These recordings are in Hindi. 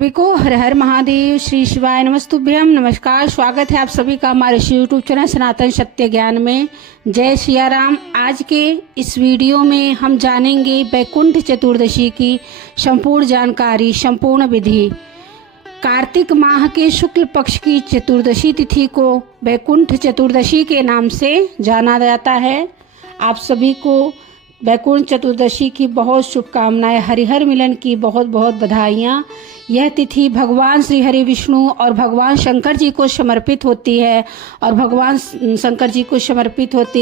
सभी को हर हर महादेव, श्री शिवाय नमस्तुभ्यम। नमस्कार, स्वागत है आप सभी का हमारे यूट्यूब चैनल सनातन सत्य ज्ञान में। जय सिया राम। आज के इस वीडियो में हम जानेंगे वैकुंठ चतुर्दशी की संपूर्ण जानकारी, संपूर्ण विधि। कार्तिक माह के शुक्ल पक्ष की चतुर्दशी तिथि को वैकुंठ चतुर्दशी के नाम से जाना जाता है। आप सभी को वैकुंठ चतुर्दशी की बहुत शुभकामनाएं, हरिहर मिलन की बहुत बहुत बधाइयाँ। यह तिथि भगवान श्री हरि विष्णु और भगवान शंकर जी को समर्पित होती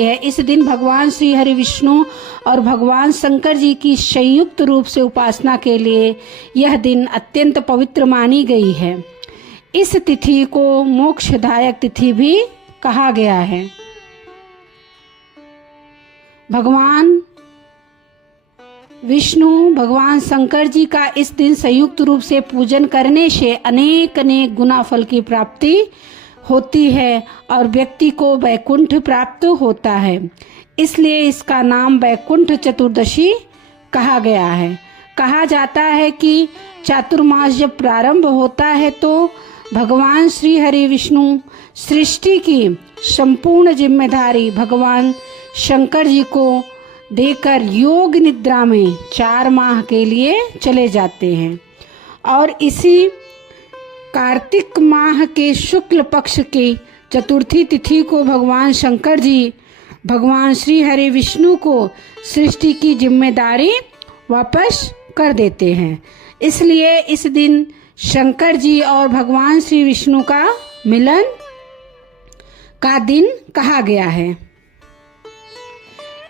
है इस दिन भगवान श्री हरि विष्णु और भगवान शंकर जी की संयुक्त रूप से उपासना के लिए यह दिन अत्यंत पवित्र मानी गई है। इस तिथि को मोक्षदायक तिथि भी कहा गया है। भगवान विष्णु भगवान शंकर जी का इस दिन संयुक्त रूप से पूजन करने से अनेक गुना फल की प्राप्ति होती है और व्यक्ति को वैकुंठ प्राप्त होता है। इसलिए इसका नाम वैकुंठ चतुर्दशी कहा गया है। कहा जाता है कि चातुर्मास जब प्रारंभ होता है तो भगवान श्री हरि विष्णु सृष्टि की संपूर्ण जिम्मेदारी भगवान शंकर जी को देकर योग निद्रा में 4 माह के लिए चले जाते हैं और इसी कार्तिक माह के शुक्ल पक्ष की चतुर्थी तिथि को भगवान शंकर जी भगवान श्री हरि विष्णु को सृष्टि की जिम्मेदारी वापस कर देते हैं। इसलिए इस दिन शंकर जी और भगवान श्री विष्णु का मिलन का दिन कहा गया है।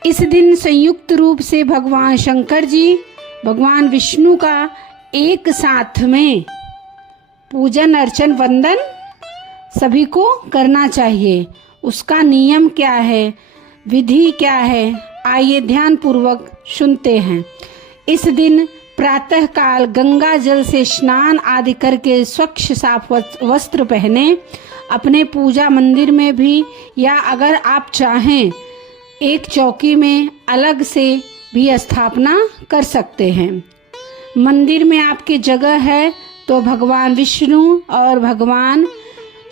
इस दिन संयुक्त रूप से भगवान शंकर जी भगवान विष्णु का एक साथ में पूजन अर्चन वंदन सभी को करना चाहिए। उसका नियम क्या है, विधि क्या है, आइए ध्यान पूर्वक सुनते हैं। इस दिन प्रातः काल गंगा जल से स्नान आदि करके स्वच्छ साफ वस्त्र पहने अपने पूजा मंदिर में भी या अगर आप चाहें एक चौकी में अलग से भी स्थापना कर सकते हैं। मंदिर में आपकी जगह है तो भगवान विष्णु और भगवान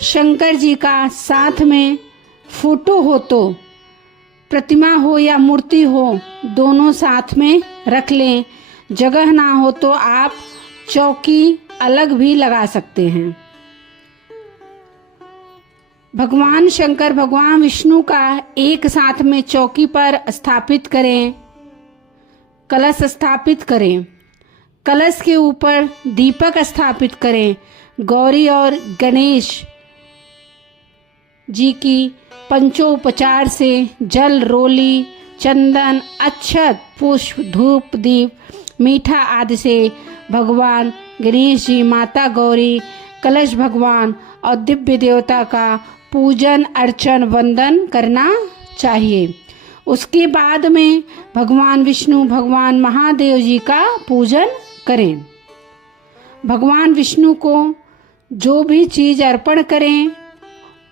शंकर जी का साथ में फोटो हो तो प्रतिमा हो या मूर्ति हो दोनों साथ में रख लें। जगह ना हो तो आप चौकी अलग भी लगा सकते हैं। भगवान शंकर भगवान विष्णु का एक साथ में चौकी पर स्थापित करें, कलश स्थापित करें, कलश के ऊपर दीपक स्थापित करें। गौरी और गणेश जी की पंचोपचार से जल, रोली, चंदन, अक्षत, पुष्प, धूप, दीप, मीठा आदि से भगवान गणेश जी, माता गौरी, कलश भगवान और दिव्य देवता का पूजन अर्चन वंदन करना चाहिए। उसके बाद में भगवान विष्णु भगवान महादेव जी का पूजन करें। भगवान विष्णु को जो भी चीज अर्पण करें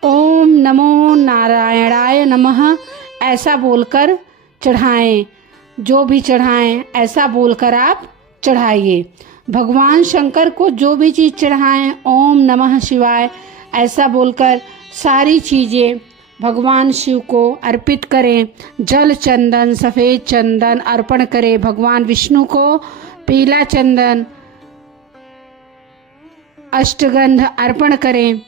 ओम नमो नारायणाय नमः ऐसा बोलकर चढ़ाएं। जो भी चढ़ाएं ऐसा बोलकर आप चढ़ाइए। भगवान शंकर को जो भी चीज चढ़ाएं ओम नमः शिवाय ऐसा बोलकर सारी चीजें भगवान शिव को अर्पित करें। जल, चंदन, सफेद चंदन अर्पण करें। भगवान विष्णु को पीला चंदन, अष्टगंध अर्पण करें।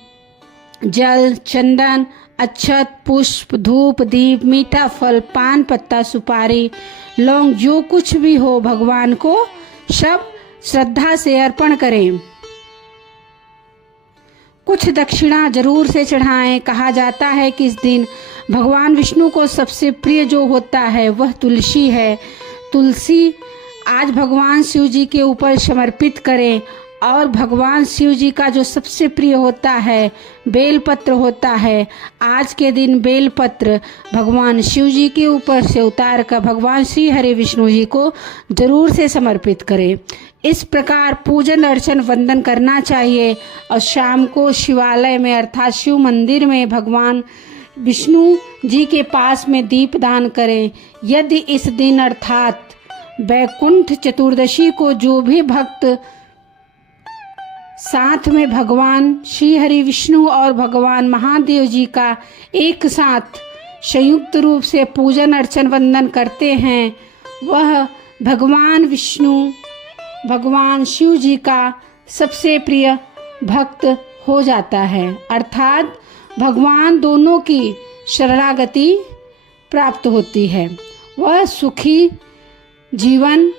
जल, चंदन, अक्षत, पुष्प, धूप, दीप, मीठा फल, पान पत्ता, सुपारी, लौंग जो कुछ भी हो भगवान को सब श्रद्धा से अर्पण करें। कुछ दक्षिणा जरूर से चढ़ाएं। कहा जाता है कि इस दिन भगवान विष्णु को सबसे प्रिय जो होता है वह तुलसी है। तुलसी आज भगवान शिव जी के ऊपर समर्पित करें और भगवान शिव जी का जो सबसे प्रिय होता है बेलपत्र होता है। आज के दिन बेलपत्र भगवान शिव जी के ऊपर से उतार कर भगवान श्री हरि विष्णु जी को जरूर से समर्पित करें। इस प्रकार पूजन अर्चन वंदन करना चाहिए और शाम को शिवालय में अर्थात शिव मंदिर में भगवान विष्णु जी के पास में दीप दान करें। यदि इस दिन अर्थात वैकुंठ चतुर्दशी को जो भी भक्त साथ में भगवान श्री हरि विष्णु और भगवान महादेव जी का एक साथ संयुक्त रूप से पूजन अर्चन वंदन करते हैं, वह भगवान विष्णु भगवान शिव जी का सबसे प्रिय भक्त हो जाता है, अर्थात भगवान दोनों की शरणागति प्राप्त होती है। वह सुखी जीवन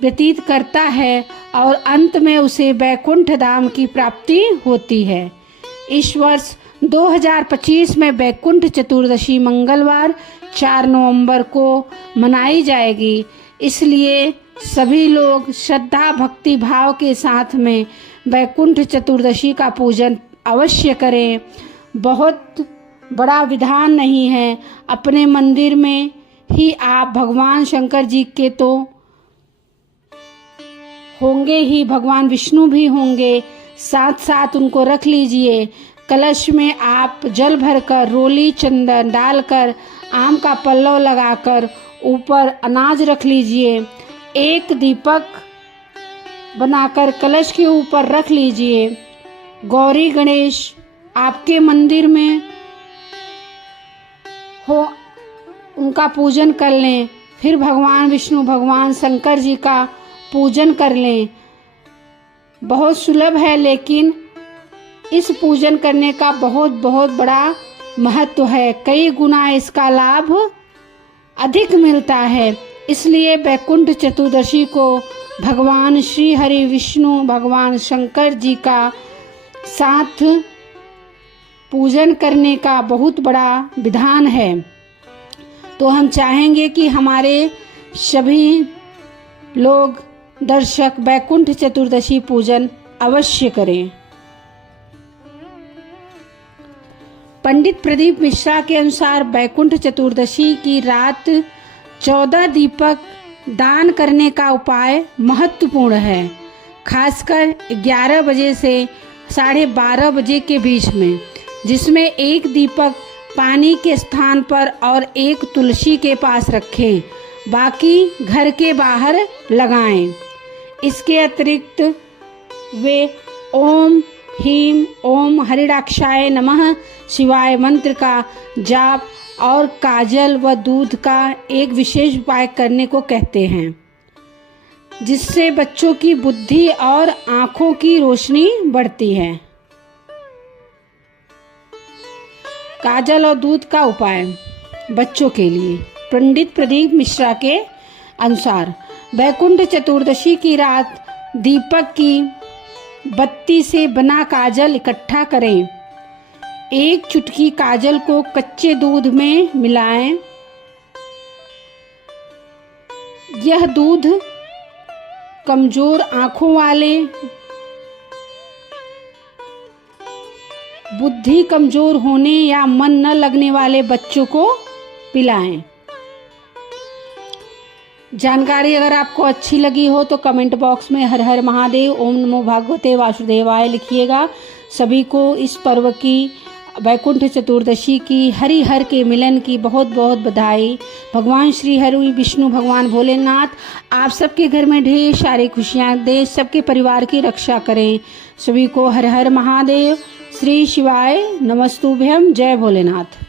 व्यतीत करता है और अंत में उसे वैकुंठ धाम की प्राप्ति होती है। इस वर्ष 2025 में वैकुंठ चतुर्दशी मंगलवार 4 नवंबर को मनाई जाएगी, इसलिए सभी लोग श्रद्धा भक्ति भाव के साथ में वैकुंठ चतुर्दशी का पूजन अवश्य करें। बहुत बड़ा विधान नहीं है, अपने मंदिर में ही आप भगवान शंकर जी के तो होंगे ही, भगवान विष्णु भी होंगे, साथ साथ उनको रख लीजिए। कलश में आप जल भरकर रोली चंदन डालकर आम का पल्लव लगाकर ऊपर अनाज रख लीजिए। एक दीपक बनाकर कलश के ऊपर रख लीजिए। गौरी गणेश आपके मंदिर में हो, उनका पूजन कर लें। फिर भगवान विष्णु भगवान शंकर जी का पूजन कर लें। बहुत सुलभ है, लेकिन इस पूजन करने का बहुत बहुत बड़ा महत्व है। कई गुना इसका लाभ अधिक मिलता है, इसलिए वैकुंठ चतुर्दशी को भगवान श्री हरि विष्णु भगवान शंकर जी का साथ पूजन करने का बहुत बड़ा विधान है। तो हम चाहेंगे कि हमारे सभी लोग दर्शक वैकुंठ चतुर्दशी पूजन अवश्य करें। पंडित प्रदीप मिश्रा के अनुसार वैकुंठ चतुर्दशी की रात 14 दीपक दान करने का उपाय महत्वपूर्ण है, खासकर 11 बजे से 12:30 बजे के बीच में, जिसमें एक दीपक पानी के स्थान पर और एक तुलसी के पास रखें, बाकी घर के बाहर लगाएं। इसके अतिरिक्त वे ओम ह्रीं ओम हरिणाक्षाय नमः शिवाय मंत्र का जाप और काजल व दूध का एक विशेष उपाय करने को कहते हैं, जिससे बच्चों की बुद्धि और आँखों की रोशनी बढ़ती है। काजल और दूध का उपाय बच्चों के लिए। पंडित प्रदीप मिश्रा के अनुसार वैकुंठ चतुर्दशी की रात दीपक की बत्ती से बना काजल इकट्ठा करें। एक चुटकी काजल को कच्चे दूध में मिलाएं। यह दूध कमजोर आंखों वाले, बुद्धि कमजोर होने या मन न लगने वाले बच्चों को पिलाएं। जानकारी अगर आपको अच्छी लगी हो तो कमेंट बॉक्स में हर हर महादेव ओम नमो भगवते वासुदेवाय लिखिएगा। सभी को इस पर्व की वैकुंठ चतुर्दशी की हरि हर के मिलन की बहुत बहुत बधाई। भगवान श्री हरि विष्णु भगवान भोलेनाथ आप सबके घर में ढेर सारी खुशियाँ दे, सबके परिवार की रक्षा करें। सभी को हर हर महादेव। श्री शिवाय नमस्तुभ्यम। जय भोलेनाथ।